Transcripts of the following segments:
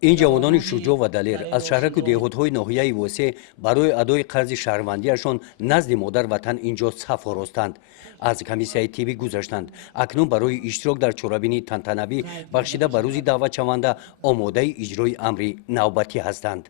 این جوانان شجاع و دلیر از شهرک و دهات‌های ناحیه واسه برای ادای قرض شهروندیشان نزد مادر وطن اینجا صف آراستند. از کمیسیای تیبی گذشتند. اکنون برای اشتراک در چورابینی تنتنوی بخشیده به روز دعوت شونده آماده اجرای امر نوبتی هستند.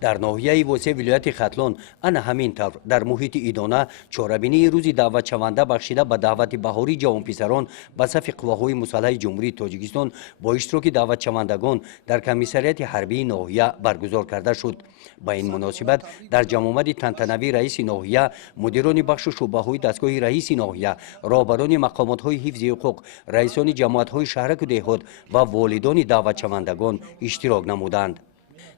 در ناحیه واسه ولایت ختلان انا همین طور در محیط ایدانه چورابینی روز دعوت شونده بخشیده به دعوت بهاری جوان پسران به صف قواهای مسلح جمهوری تاجیکستان با اشتراک دعوت شوندگان در کمیسریت حربی ناحیه برگزار کرده شد. با این مناسبت در جمع آمد تنتنوی رئیس ناحیه، مدیران بخش و شعبه‌های دستگاه رئیس ناحیه، رهبران مقامات‌های حفظ حقوق، رئیسان جماعت‌های شهرک و دهات و والدان دعوت شوندگان اشتراک نمودند.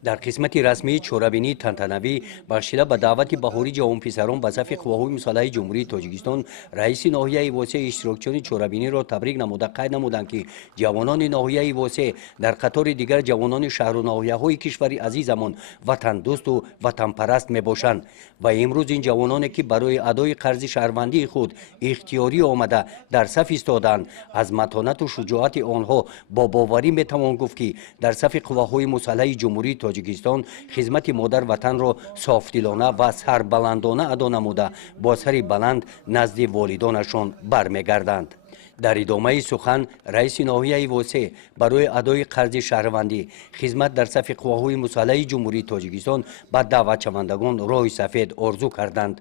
در قسمت رسمی چورابینی تنتنوی بخشیده به دعوت بهاری جوان پسران به صف قواهای مسلح جمهوری تاجیکستان رئیس ناحیه واسه اشتراکچیان چورابینی را تبریک نموده قید نمودند که جوانان ناحیه واسه در قطار دیگر جوانان شهر و ناحیه‌های کشور عزیزمان وطن دوست و وطن پرست میباشند و امروز این جوانانی که برای ادای قرض شهروندی خود اختیاری آمده در صف ایستادند از متانت و شجاعت آنها با باوری میتوان گفت که در صف قواهای مسلح جمهوری تاجیکستان خدمت مادر وطن را صافدلانه و سربلندانه ادا نموده با سری بلند نزد والدانشان برمیگردند. در ادامه سخن رئیس ناحیه واسه برای ادای قرض شهروندی خدمت در صف قواهای مسلح جمهوری تاجیکستان به دعوت شوندگان راه سفید آرزو کردند.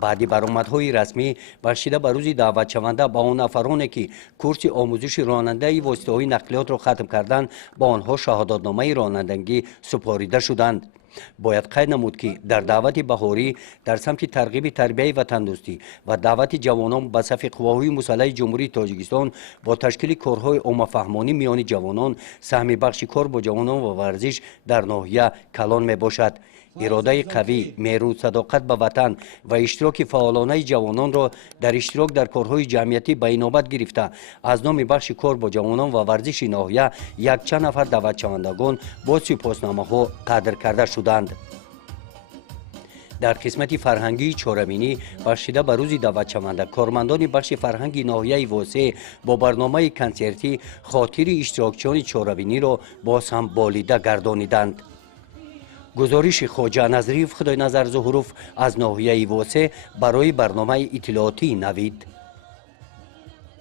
بعد برآمدهای رسمی بخشیده به روز دعوت شونده با آن نفرانی که کورس آموزش رانندگی واسطه‌های نقلیات را ختم کردند با آنها شهادتنامه رانندگی سپاریده شدند. باید قید نمود که در دعوت بهاری در سمت ترغیب تربیت و تندرستی و دعوت جوانان به صف قواهای مسلح جمهوری تاجیکستان با تشکیل کارهای عامه‌فهمانی میان جوانان سهم بخش کار با جوانان و ورزش در ناحیه کلان می باشد. اراده قوی، مهر و صداقت به وطن و اشتراک فعالانه جوانان را در اشتراک در کارهای جمعیتی به اینابت گرفته از نام بخش کار با جوانان و ورزش ناحیه یک چند نفر دعوت شوندگان با سپاسنامه‌ها قدر کرده شدند. در قسمت فرهنگی چورابینی بخشیده به روز دعوت شونده کارمندان بخش فرهنگی ناحیه واسه با برنامه کنسرتی خاطر اشتراکچیان چورابینی را باز هم بالیده گردانیدند. گزارش خواجه نظریف خدای نظر ظهروف از ناحیه واسه برای برنامه اطلاعاتی نوید.